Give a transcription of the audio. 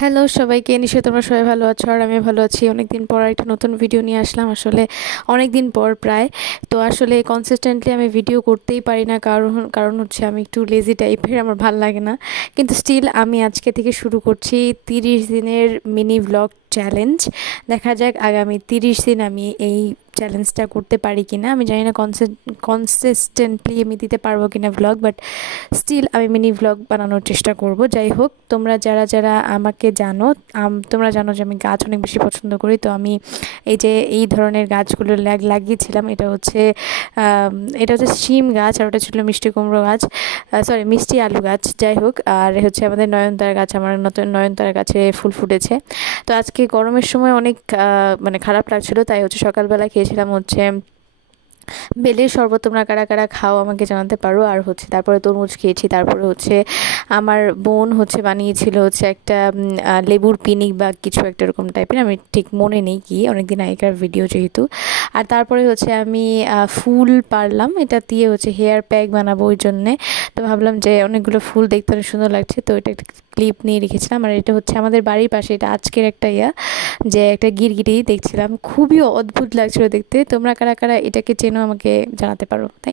Hello সবাইকে, নিশ্চয়ই তোমরা সবাই ভালো আছো আর আমি ভালো আছি। অনেকদিন পর একটা নতুন ভিডিও নিয়ে আসলাম, আসলে অনেক দিন পর প্রায়। তো আসলে কনসিস্টেন্টলি আমি ভিডিও করতেই পারি না, কারণ কারণ হচ্ছে আমি একটু লেজি টাইপের, আমার ভাল লাগে না। কিন্তু স্টিল আমি আজকে থেকে শুরু করছি 30 দিনের মিনি ব্লগ চ্যালেঞ্জ। দেখা যাক আগামী 30 দিন আমি এই চ্যালেঞ্জটা করতে পারি কিনা। আমি জানি না কনসিস্টেন্টলি আমি দিতে পারবো কিনা ব্লগ, বাট স্টিল আমি মিনি ভ্লগ বানানোর চেষ্টা করব। যাই হোক, তোমরা যারা যারা আমাকে জানো, তোমরা জানো যে আমি গাছ অনেক বেশি পছন্দ করি। তো আমি এই যে এই ধরনের গাছগুলো লাগিয়েছিলাম। এটা হচ্ছে শিম গাছ, আর ওটা ছিল মিষ্টি কুমড়ো গাছ, সরি মিষ্টি আলু গাছ। যাই হোক, আর হচ্ছে আমাদের নয়নতারা গাছ, আমার নতুন নয়নতারা গাছে ফুল ফুটেছে। তো আজকে গরমের সময় অনেক মানে খারাপ লাগছিল, তাই হচ্ছে সকালবেলা খেয়েছিলাম হচ্ছে বেলের শরবত। তোমরা কারা কারা খাও আমাকে জানাতে পারো। আর হচ্ছে তারপরে তরমুজ খেয়েছি। তারপরে হচ্ছে আমার বোন হচ্ছে বানিয়েছিল হচ্ছে একটা লেবুর পিনিক বা কিছু একটা এরকম টাইপের, আমি ঠিক মনে নেই কি, অনেকদিন আগেকার ভিডিও যেহেতু। আর তারপরে হচ্ছে আমি ফুল পারলাম, এটা দিয়ে হচ্ছে হেয়ার প্যাক বানাবো ওই জন্যে। তো ভাবলাম যে অনেকগুলো ফুল দেখতে অনেক সুন্দর লাগছে, তো এটা একটা ক্লিপ নিয়ে রেখেছিলাম। আর এটা হচ্ছে আমাদের বাড়ির পাশে, এটা আজকের একটা যে একটা গিরগিটি দেখছিলাম, খুবই অদ্ভুত লাগছিল দেখতে। তোমরা কারা কারা এটাকে চেনো আমাকে জানাতে পারো।